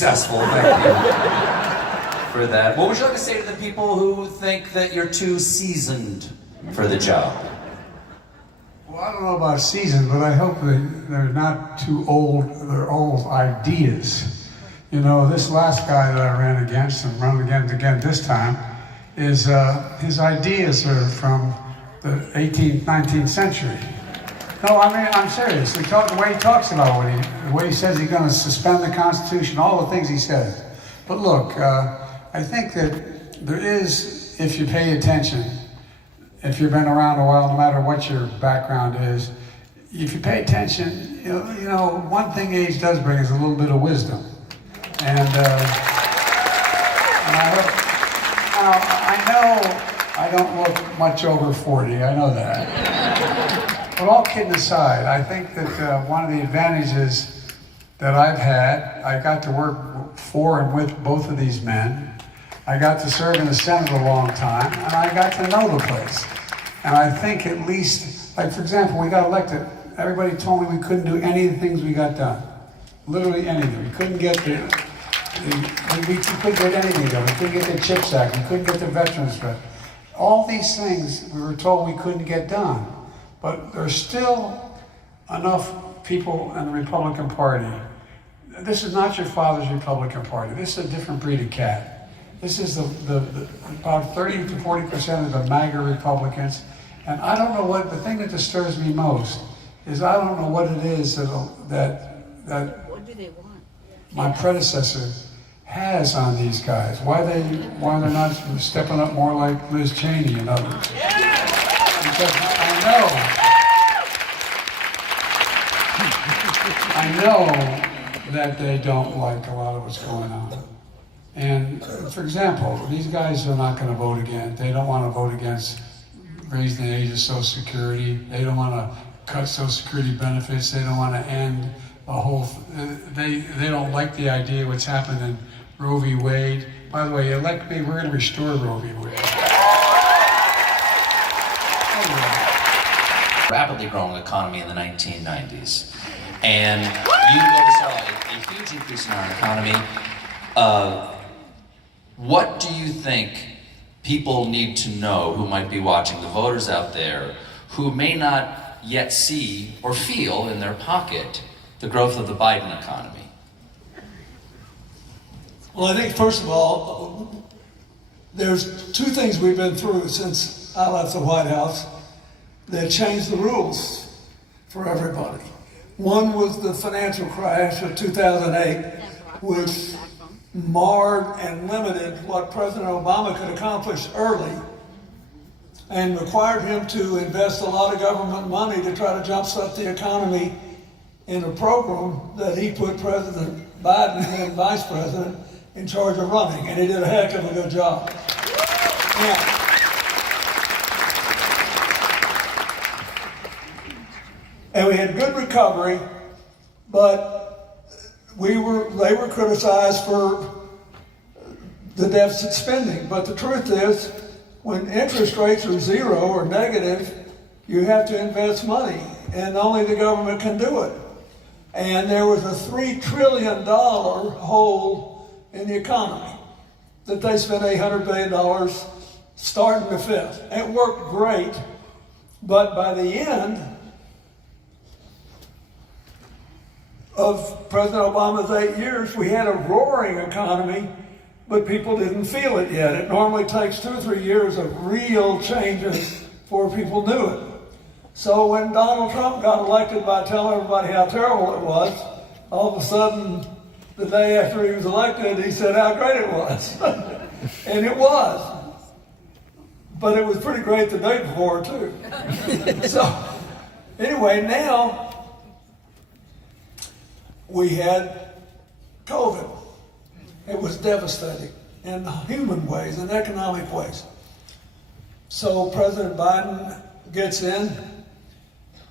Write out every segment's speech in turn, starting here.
successful. Thank you for that. What would you like to say to the people who think that you're too seasoned for the job? Well, I don't know about seasoned, but I hope that they're not too old. They're old ideas. You know, this last guy that I ran against and run again this time is his ideas are from the 18th, 19th century. No, I mean, I'm serious. The way he talks about the way he says he's going to suspend the Constitution, all the things he says. But look, I think that there is, if you pay attention, if you've been around a while, no matter what your background is, if you pay attention, you know, one thing age does bring is a little bit of wisdom. And I know I don't look much over 40, I know that. But all kidding aside, I think that one of the advantages that I've had, I got to work for and with both of these men. I got to serve in the Senate a long time, and I got to know the place. And I think at least, like for example, we got elected, everybody told me we couldn't do any of the things we got done. Literally anything. We couldn't get we couldn't get anything done. We couldn't get the CHIPS Act, we couldn't get the Veterans Fund. All these things we were told we couldn't get done. But there's still enough people in the Republican Party. This is not your father's Republican Party. This is a different breed of cat. This is about 30 to 40% of the MAGA Republicans. And I don't know what, the thing that disturbs me most is I don't know what it is that what do they want? My predecessor has on these guys. Why they're not stepping up more like Liz Cheney and others. Because I know that they don't like a lot of what's going on. And for example, these guys are not going to vote again. They don't want to vote against raising the age of Social Security. They don't want to cut Social Security benefits. They don't want to end a whole. They don't like the idea of what's happened in Roe V. Wade. By the way, elect me. We're going to restore Roe v. Wade. Rapidly growing economy in the 1990s, and you saw a huge increase in our economy. What do you think people need to know who might be watching, the voters out there, who may not yet see or feel in their pocket the growth of the Biden economy? Well, I think first of all, there's two things we've been through since I left the White House that changed the rules for everybody. One was the financial crash of 2008, which marred and limited what President Obama could accomplish early and required him to invest a lot of government money to try to jumpstart the economy in a program that he put President Biden and Vice President in charge of running, and he did a heck of a good job. And we had good recovery, but they were criticized for the deficit spending. But the truth is, when interest rates are zero or negative, you have to invest money, and only the government can do it. And there was a $3 trillion hole in the economy that they spent $800 billion starting the fifth. It worked great, but by the end of President Obama's 8 years, we had a roaring economy, but people didn't feel it yet. It normally takes 2 or 3 years of real changes before people knew it. So when Donald Trump got elected by telling everybody how terrible it was, all of a sudden, the day after he was elected, he said how great it was. And it was. But it was pretty great the day before, too. So, anyway, now we had COVID. It was devastating in human ways and economic ways. So President Biden gets in,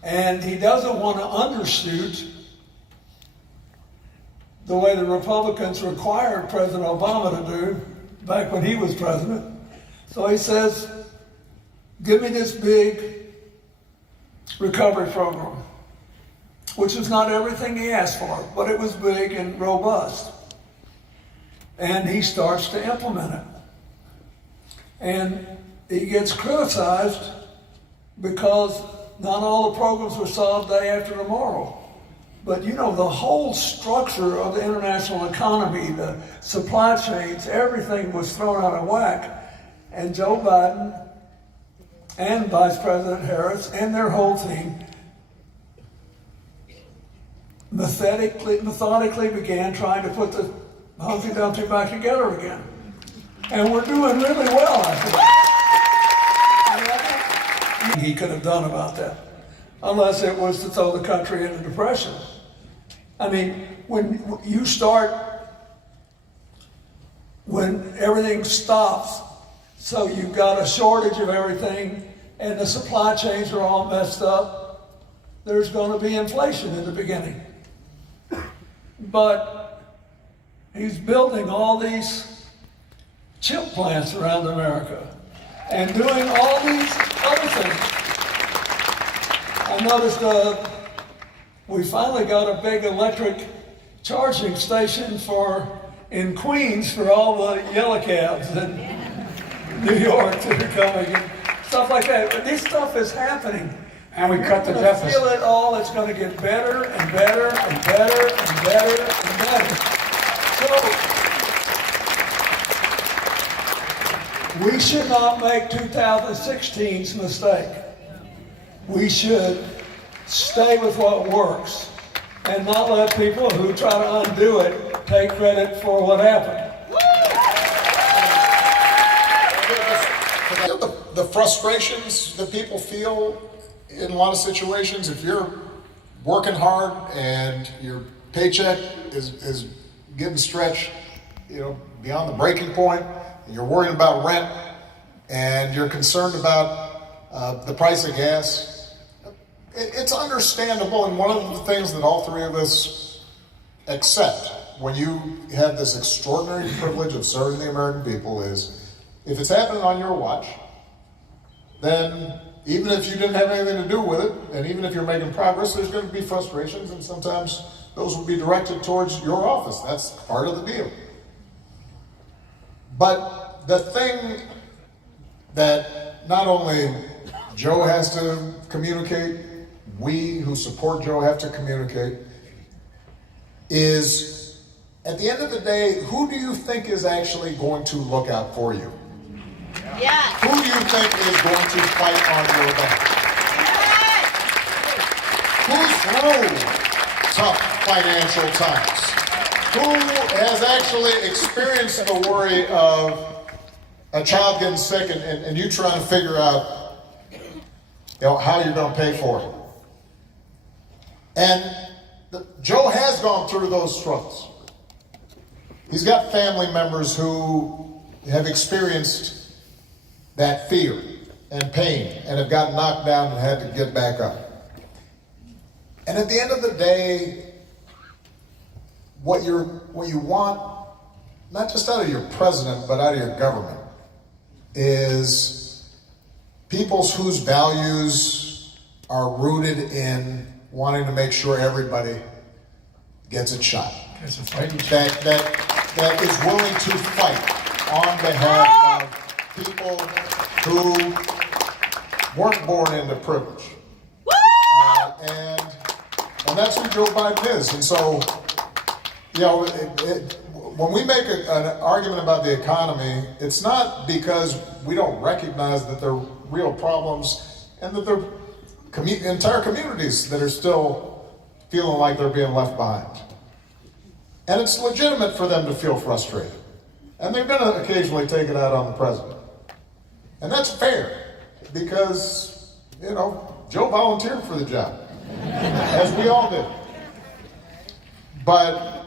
and he doesn't want to undershoot the way the Republicans required President Obama to do back when he was president. So he says, give me this big recovery program, which is not everything he asked for, but it was big and robust. and he starts to implement it. And he gets criticized because not all the programs were solved day after tomorrow. But you know, the whole structure of the international economy, the supply chains, everything was thrown out of whack. And Joe Biden and Vice President Harris and their whole team methodically began trying to put the Humpty Dumpty back together again. And we're doing really well, I think. He could have done about that, unless it was to throw the country into depression. I mean, when everything stops, so you've got a shortage of everything, and the supply chains are all messed up, there's going to be inflation in the beginning. But he's building all these chip plants around America and doing all these other things. I noticed we finally got a big electric charging station in Queens for all the yellow cabs in New York that are coming and stuff like that. But this stuff is happening. And we cut the deficit. Feel it all. It's going to get better and better and better and better and better. So we should not make 2016's mistake. We should stay with what works and not let people who try to undo it take credit for what happened. The frustrations that people feel in a lot of situations, if you're working hard and your paycheck is getting stretched, beyond the breaking point, and you're worried about rent, and you're concerned about the price of gas, it's understandable. And one of the things that all three of us accept when you have this extraordinary privilege of serving the American people is, if it's happening on your watch, then even if you didn't have anything to do with it, and even if you're making progress, there's going to be frustrations, and sometimes those will be directed towards your office. That's part of the deal. But the thing that not only Joe has to communicate, we who support Joe have to communicate, is at the end of the day, who do you think is actually going to look out for you? Yes. Who do you think is going to fight on your back? Who's through tough financial times? Who has actually experienced the worry of a child getting sick and you trying to figure out how you're going to pay for it? And Joe has gone through those struggles. He's got family members who have experienced that fear and pain and have gotten knocked down and had to get back up. And at the end of the day, what you want, not just out of your president, but out of your government, is people whose values are rooted in wanting to make sure everybody gets a shot. That is willing to fight on behalf of people who weren't born into privilege. And that's who Joe Biden is. And so, when we make an argument about the economy, it's not because we don't recognize that there are real problems and that there are entire communities that are still feeling like they're being left behind. And it's legitimate for them to feel frustrated. And they're going to occasionally take it out on the president. And that's fair, because, Joe volunteered for the job, as we all did. But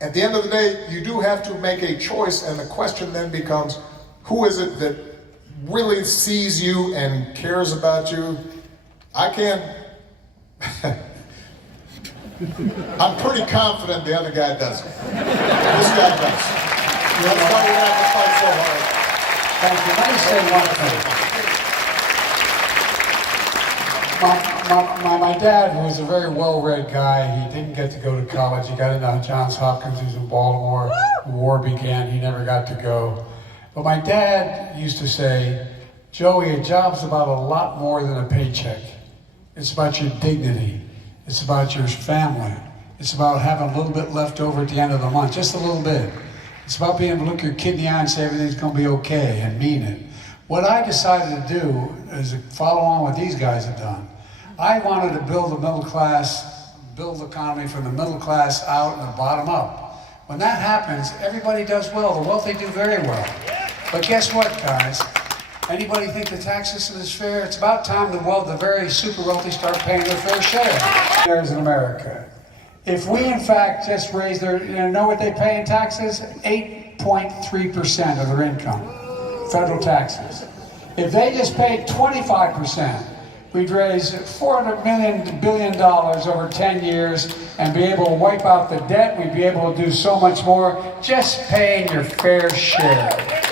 at the end of the day, you do have to make a choice, and the question then becomes, who is it that really sees you and cares about you? I can't... I'm pretty confident the other guy doesn't. This guy does. That's why we have to fight so hard. Thank you. Let me say one thing. my dad was a very well-read guy. He didn't get to go to college. He got into Johns Hopkins. He was in Baltimore. The war began. He never got to go. But my dad used to say, Joey, a job's about a lot more than a paycheck. It's about your dignity. It's about your family. It's about having a little bit left over at the end of the month, just a little bit. It's about being able to look your kid in the eye and say everything's going to be okay and mean it. What I decided to do is to follow on what these guys have done. I wanted to build the middle class, build the economy from the middle class out and the bottom up. When that happens, everybody does well. The wealthy do very well. But guess what, guys? Anybody think the tax system is fair? It's about time the very super wealthy start paying their fair share. There's in America. If we, in fact, just raise their, know what they pay in taxes? 8.3% of their income, federal taxes. If they just paid 25%, we'd raise $400 billion over 10 years and be able to wipe out the debt. We'd be able to do so much more just paying your fair share.